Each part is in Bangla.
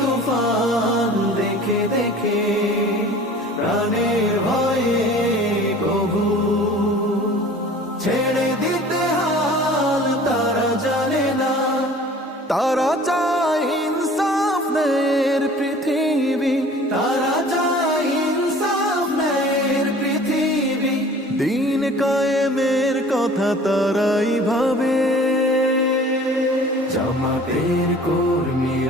তুফান দেখে দেখে ভয়ে ছেড়ে দিতে হাল তারা জানে না। তারা পৃথিবী। তারা পৃথিবী। দিন কথা তারাই ভাবে। জামাতের কর্মীরা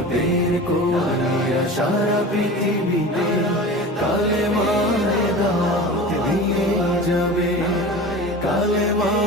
আমাদের কোরআনিয়া সারা পৃথিবীতে কালে মারে দাওয়াত দিয়ে যাবে। কালে মা